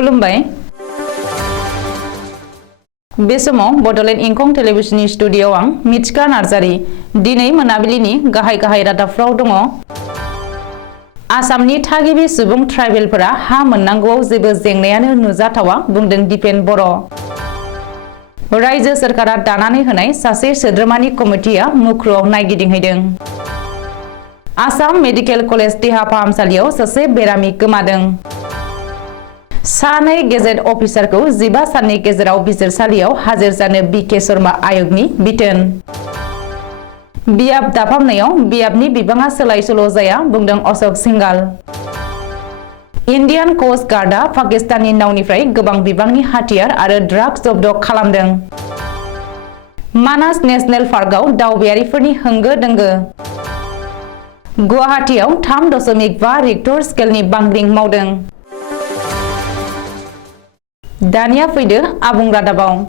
खुलुमबाय बे समाव बडलेण्ड इंखं टेलिभिजननि स्टुडियोआव आं मिथिका नार्जारी दिनै मोनाबिलिनि गाहाय रादाबफ्राव दङ। आसामनि थागिबि सुबुं ट्राइबेलफोरा हा मोननांगौआव जेबो जेंनायानो नुजाथावा बुंदों दिपेन बर'। रायजो सोरखारा दानानै होनाय सासे सोद्रोमानि कमिटिया मुख्रुआव नायगिदिंहैदों। आसाम मेडिकेल कलेज देहा फाहामसालियाव सासे बेरामि गोमादों। सानै गेजेट अफिसारखौ 15 साननि गेजेराव बिजिरसालियाव हाजिर जानो बि.के. शर्मा आयगनि बिथोन। बियाब दाफामनायाव बियाबनि बिबाङा सोलाय सोल' जाया बुंदों अशोक सिंघाल। इन्डियान कोस्ट गार्डआ पाकिस्ताननि नावनिफ्राय गोबां बिबांनि हाथियार आरो ड्राग्स जब्द खालामदों। मानास नेशनेल पार्कआव दावबायारिफोरनि होंगो दोंगो। गुवाहाटीआव 3.5 रिक्टर स्केलनि बांग्रिं मावदों। दानिया फैदो आबुं रादाबाव।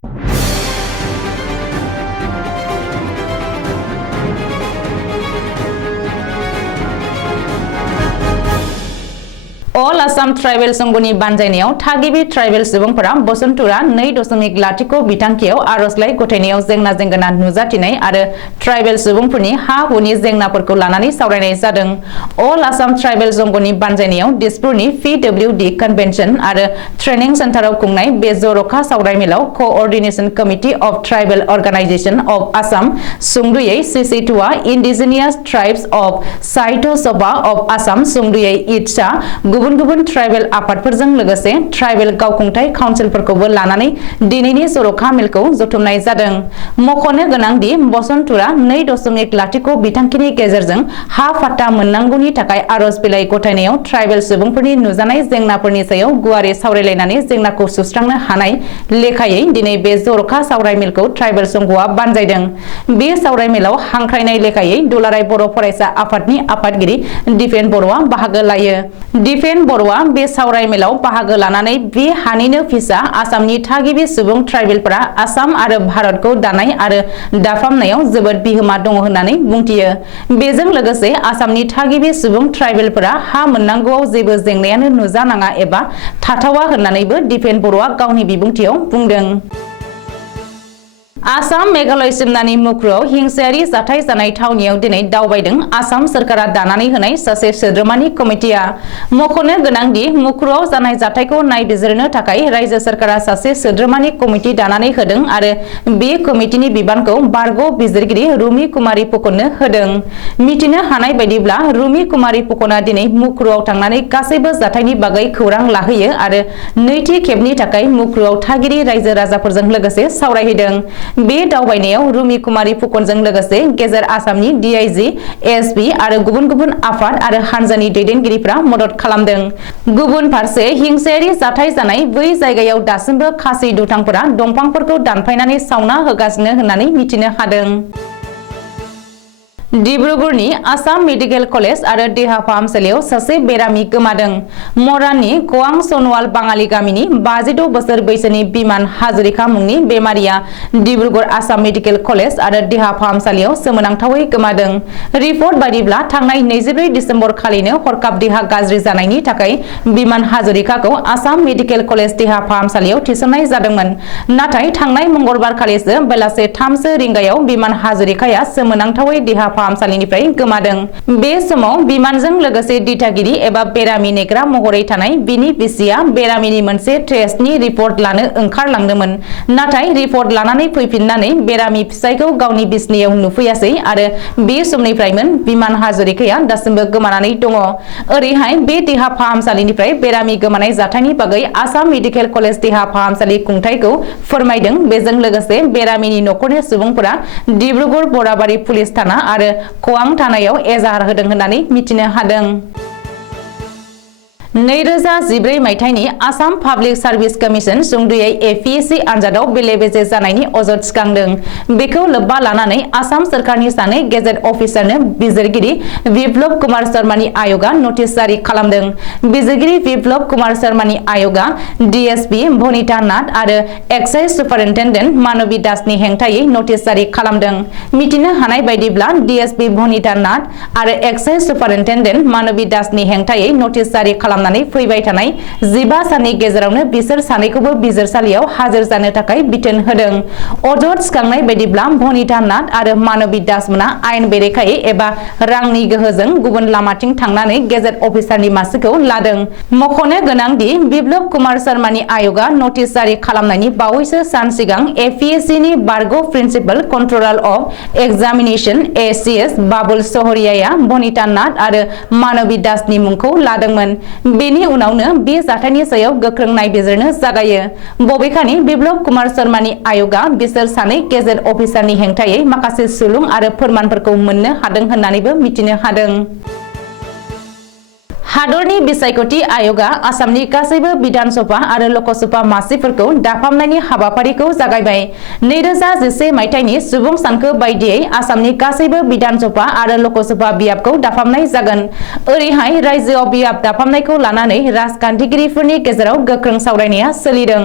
अल आसाम ट्राइबेल संघनि बानजायनायाव थागिबि ट्राइबेल सुबुंफोरा बसन्तुरा 2.0 बिथांखियाव आर'जलाइ गथायनायाव जेंना जेंगोना नुजाथिनाय आरो ट्राइबेल सुबुंफोरनि हा हुनि जेंनाफोरखौ लानानै सावरायनाय जादों। अल आसाम ट्राइबेल संघनि बानजायनायाव दिसपुरनि PWD कन्वेन्शन आरो ट्रेनिं सेन्टाराव खुंनाय बे जर'खा सावरायमेलाव coordination committee of tribal organization of Assam सुंदुयै CC2आ indigenous tribes of Sahitya Sabha of Assam सुंदुयै इटसा गुबुन ट्राइबेल आफादफोरजों लोगोसे ट्राइबेल गावखुंथाय काउन्सिलफोरखौबो लानानै दिनैनि जर'खा मेलखौ जथुमनाय जादों। मख'नो गोनां दि बसन्तुरा 2.0 बिथांखिनि गेजेरजों हा फाट्टा मोननांगौनि थाखाय आर'ज बिलाइ गथायनायाव ट्राइबेल सुबुंफोरनि नुजानाय जेंनाफोरनि सायाव गुवारै सावरायलायनानै जेंनाखौ सुस्रांनो हानाय लेखायै दिनै बे जर'खा सावरायमेलखौ ट्राइबेल संघआ बानजायदों। बे सावरायमेलाव हांख्रायनाय लेखायै दुलाराय बर' फरायसा आफादनि आफादगिरि दिपेन बर'आ बाहागो लायो। दिपेन बर'आ बे सावरायमेलाव बाहागो लानानै बे हानिनो फिसा आसामनि थागिबि सुबुं ट्राइबेलफोरा आसाम आरो भारतखौ दानाय आरो दाफामनायाव जोबोद बिहोमा दङ होननानै बुंथियो। बेजों लोगोसे आसामनि थागिबि सुबुं ट्राइबेलफोरा हा मोननांगौआव जेबो जेंनायानो नुजानाङा एबा थाथावा होननानैबो दिपेन बर'आ गावनि बिबुंथियाव बुंदों। आसाम मेघालय सिमनानि मुख्रुआव हिंसायारि जाथाय जानाय थावनियाव दिनै दावबायदों आसाम सोरखारा दानानै होनाय सासे सोद्रोमानि कमिटिया। मख'नो गोनां दि मुख्रुआव जानाय जाथायखौ नायबिजिरनो थाखाय रायजो सोरखारा सासे सोद्रोमानि कमिटि दानानै होदों आरो बे कमिटिनि बिबानखौ बारग' बिजिरगिरि रुमि कुमारी फुकननो होदों। मिथिनो हानाय बायदिब्ला रुमि कुमारी फुकना दिनै मुख्रुआव थांनानै गासैबो जाथायनि बागै खौरां लाहैयो आरो नैथि खेबनि थाखाय मुख्रुआव थागिरि रायजो राजाफोरजों लोगोसे सावरायहैदों। बे दावबायनायाव रुमि कुमारी फुकनजों लोगोसे गेजेर आसामनि DIG, SB आरो गुबुन आफाद आरो हानजानि दैदेनगिरिफ्रा मदद खालामदों। गुबुन फारसे हिंसायारि जाथाय जानाय बै जायगायाव दासिमबो खासि दुथांफोरा दंफांफोरखौ दानफायनानै सावना होगासिनो होननानै मिथिनो हादों। डिब्रुगड़नि आसाम मेडिकेल कलेज आरो देहा फाहामसालियाव सासे बेरामि गोमादों। मराननि कवां सनवाल बाङालि गामिनि 56 बोसोर बैसोनि बिमान हाजरिका मुंनि बेमारिया डिब्रुगड़ आसाम मेडिकेल कलेज आरो देहा फाहामसालियाव सोमोनांथावै गोमादों। रिपर्ट बायदिब्ला थांनाय 24 दिसेम्बर खालिनो हरखाब देहा गाज्रि जानायनि थाखाय बिमान हाजरिकाखौ आसाम मेडिकेल कलेज देहा फाहामसालियाव थिसननाय जादोंमोन। नाथाय थांनाय मंगलबार खालिसो बेलासे 3 रिंगायाव बिमान हाजरिकाया सोमोनांथावै देहा फाहामसालिनिफ्राय गोमादों। बे समाव बिमानजों लोगोसे दिथागिरि एबा बेरामि नेग्रा महरै थानाय बिनि बिसिया बेरामिनि मोनसे टेस्टनि रिपर्ट लानो ओंखारलांदोंमोन। नाथाय रिपर्ट लानानै फैफिननानै बेरामि फिसायखौ गावनि बिसिनायाव नुफैयासै आरो बे समनिफ्रायमोन बिमान हाजरिकाया दासिमबो गोमानानै दङ। ओरैहाय बे देहा फाहामसालिनिफ्राय बेरामि गोमानाय जाथायनि बागै आसाम मेडिकेल कलेज देहा फाहामसालि खुंथायखौ फोरमायदों। बेजों लोगोसे बेरामिनि नखरनि सुबुंफोरा डिब्रुगड़ बराबारि पुलिस थाना आरो कवां थानायाव एजाहार होदों होननानै मिथिनो हादों। 2014 मायथाइनि आसाम पाब्लिक सार्भिस कमिशन सुंदुयै APSC आनजादाव बेले-बेजे जानायनि अजद थिखांदों। बेखौ लोब्बा लानानै आसाम सोरखारनि सानै गेजेट अफिसारनो बिजिरगिरि बिप्लब कुमार शर्मानि आय'गआ नटिस जारि खालामदों। बिजिरगिरि बिप्लब कुमार शर्मानि आय'गआ DSP भनिता नाथ आरो एक्साइज सुपारिनटेन्डेन्ट मानबी दासनि हेंथायै नटिस जारि खालामदों। मिथिनो हानाय बायदिब्ला DSP भनिता नाथ आरो एक्साइज सुपारिनटेन्डेन्ट मानबी दासनि हेंथायै नटिस जारि खालामदों खालामनानै फैबाय थानाय 15 साननि गेजेरावनो बिसोर सानैखौबो बिजिरसालियाव हाजिर जानो थाखाय बिथोन होदों। अजद थिखांनाय बायदिब्ला भनिता नाथ आरो मानबी दासमोना आयेन बेरेखायै एबा रांनि गोहोजों गुबुन लामाथिं थांनानै गेजेट अफिसारनि मासिखौ लादों। मख'नो गोनांदि बिप्लब कुमार शर्मानि आय'गा नटिस जारि खालामनायनि बावैसो सान सिगां एपीएससीनि बारग' principal controller of examination ACS बाबुल सहरियाया भनिता नाथ आरो मानबी दासनि मुंखौ लादोंमोन। बेनि उनावनो बे जाथायनि सायाव गोख्रों नायबिजिरनो जागायो। बबेखानि बिप्लब कुमार शर्मानि आय'गा बिसोर सानै गेजेट अफिसारनि हेंथायै माखासे सुलुं आरो फोरमानफोरखौ मोननो हादों होननानैबो मिथिनो हादों। हादरनि बिसायख'थि आय'गा आसामनि गासैबो बिधान सभा आरो लकसभा मासिफोरखौ दाफामनायनि हाबाफारिखौ जागायबाय। 2011 मायथाइनि सुबुं सानखो बायदियै आसामनि गासैबो बिधान सभा आरो लकसभा बियाबखौ दाफामनाय जागोन। ओरैहाय रायजोआव बियाब दाफामनायखौ लानानै राजखान्थिगिरिफोरनि गेजेराव गोख्रों सावरायनाया सोलिदों।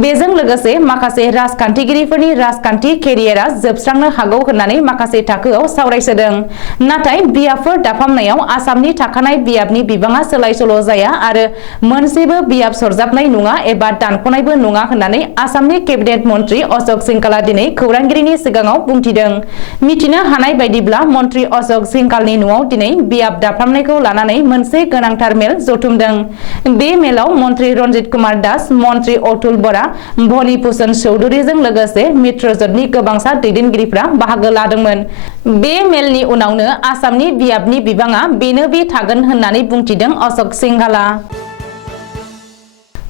बेजों लोगोसे माखासे राजखान्थिगिरिफोरनि राजखान्थि केरियारआ जोबस्रांनो हागौ होननानै माखासे थाखोआव सावरायसोदों। नाथाय बियाबफोर दाफामनायाव आसामनि थाखानाय बियाबनि बिबाङा सोलाय सोल' जाया आरो मोनसेबो बियाब सरजाबनाय नङा एबा दानख'नायबो नङा होननानै आसामनि केबिनेट मन्त्रि अशोक सिंकालआ दिनै खौरांगिरिनि सिगाङाव बुंथिदों। मिथिनो हानाय बायदिब्ला मन्त्रि अशोक सिंकालनि न'आव दिनै बियाब दाफामनायखौ लानानै मोनसे गोनांथार मेल जथुमदों। बे मेलाव मन्त्रि रन्जित कुमार दास, मन्त्रि अतुल बरा, भनि भूषण चौधुरीजों लोगोसे मित्रजोटनि गोबांसा दैदेनगिरिफ्रा बाहागो लादोंमोन। बे मेलनि उनावनो आसामनि बियाबनि बिबाङा बेनो बे थागोन होननानै बुंथिदों अशोक सिंघालआ।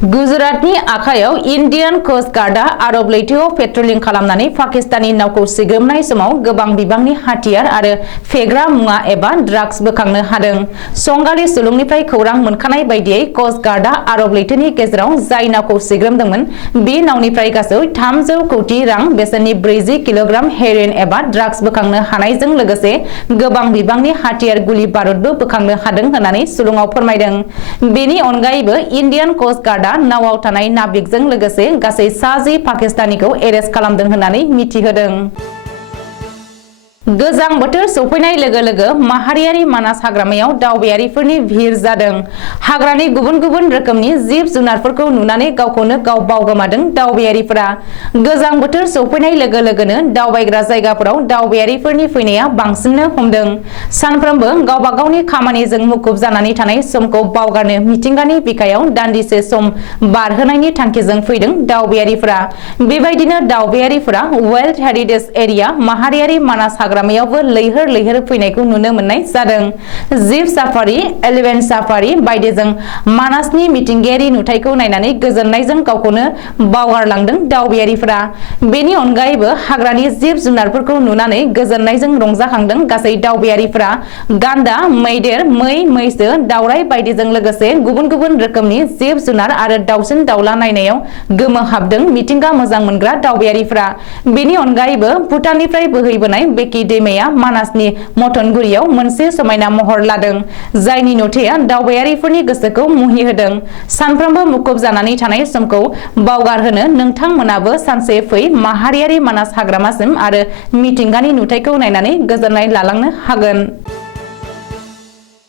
गुजरातनि आखायाव इन्डियान कोस्ट गार्डआ आरब लैथोआव पेट्रलिं खालामनानै पाकिस्तानी नावखौ सिग्रोमनाय समाव गोबां बिबांनि हाथियार आरो फेग्रा मुवा एबा ड्राग्स बोखांनो हादों। संगालि सुलुंनिफ्राय खौरां मोनखानाय बायदियै कोस्ट गार्डआ आरब लैथोनि गेजेराव जाय नावखौ सिग्रोमदोंमोन बे नावनिफ्राय गासै 300 कौटि रां बेसेननि 40 किल'ग्राम हेर'इन एबा ड्राग्स बोखांनो हानायजों लोगोसे गोबां बिबांनि हाथियार गुलि बारुदबो बोखांनो हादों होननानै सुलुङाव फोरमायदों। बेनि अनगायैबो इन्डियान कोस्ट गार्डआ नावाव थानाय नाबिकजों लोगोसे गासै 10 पाकिस्तानीखौ एरेस्ट खालामदों होननानै मिथिहोदों। गोजां बोथोर सफैनाय लोगो लोगो माहारियारि मानास हाग्रामायाव दावबायारिफोरनि भिर जादों। हाग्रानि गुबुन गुबुन रोखोमनि जिब जुनारफोरखौ नुनानै गावखौनो गाव बावगोमादों दावबायारिफोरा। गोजां बोथोर सफैनाय लोगो लोगोनो दावबायग्रा जायगाफोराव दावबायारिफोरनि फैनाया बांसिननो हमदों। सानफ्रोमबो गावबा गावनि खामानिजों मुखुब जानानै थानाय समखौ बावगारनो मिथिंगानि बिखायाव दान्दिसे सम बारहोनायनि थांखिजों फैदों दावबायारिफोरा। बेबायदिनो दावबायारिफोरा वर्ल्ड हेरिटेज एरिया माहारियारि मानास हाग्रामायावबो लैहोर लैहोर फैनायखौ नुनो मोननाय जादों। जिप साफारि, एलिफेन्ट साफारि बायदिजों मानासनि मिथिंगायारि नुथायखौ नायनानै गोजोननायजों गावखौनो बावगारलांदों दावबायारिफोरा। बेनि अनगायैबो हाग्रानि जिब जुनारफोरखौ नुनानै गोजोननायजों रंजाखांदों गासै दावबायारिफोरा। गान्दा, मैदेर, मै, मैसो, दावराइ बायदिजों लोगोसे गुबुन गुबुन रोखोमनि जिब जुनार आरो दाउसिन दाउला नायनायाव गोमोहाबदों मिथिंगा मोजां मोनग्रा दावबायारिफोरा। बेनि अनगायैबो भुटाननिफ्राय बोहैबोनाय बेकि दैमाया मानासनि मथनगुरियाव मोनसे समायना महर लादों, जायनि नुथाया दावबायारिफोरनि गोसोखौ मुहि होदों। सानफ्रोमबो मुखुब जानानै थानाय समखौ बावगारहोनो नोंथांमोनाबो सानसे फै माहारियारि मानास हाग्रामासिम आरो मिथिंगानि नुथायखौ नायनानै गोजोननाय लालांनो हागोन।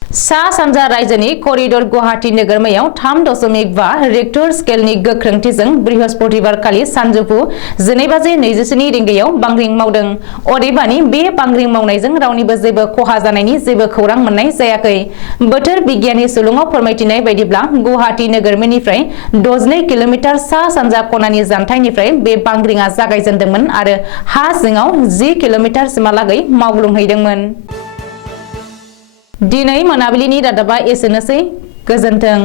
सा सानजा रायजोनि करिडर गुवाहाटी नोगोरमायाव 3.5 रिक्टर स्केलनि गोख्रोंथिजों बृहस्पतिबारखालि सानजौफु 12:27 रिंगायाव बांग्रिं मावदों। अदेबानि बे बांग्रिं मावनायजों रावनिबो जेबो खहा जानायनि जेबो खौरां मोननाय जायाखै। बोथोर बिगियाननि सुलुङाव फोरमायथिनाय बायदिब्ला गुवाहाटी नोगोरमानिफ्राय 62 किल'मिटार सा सानजा खनानि जानथायनिफ्राय बे बांग्रिंआ जागायजेनदोंमोन आरो हा सिङाव 10 किल'मिटारसिमहालागै मावग्लुंहैदोंमोन। दिनै मोनाबिलिनि रादाबा एसेनोसै। गोजोन्थों।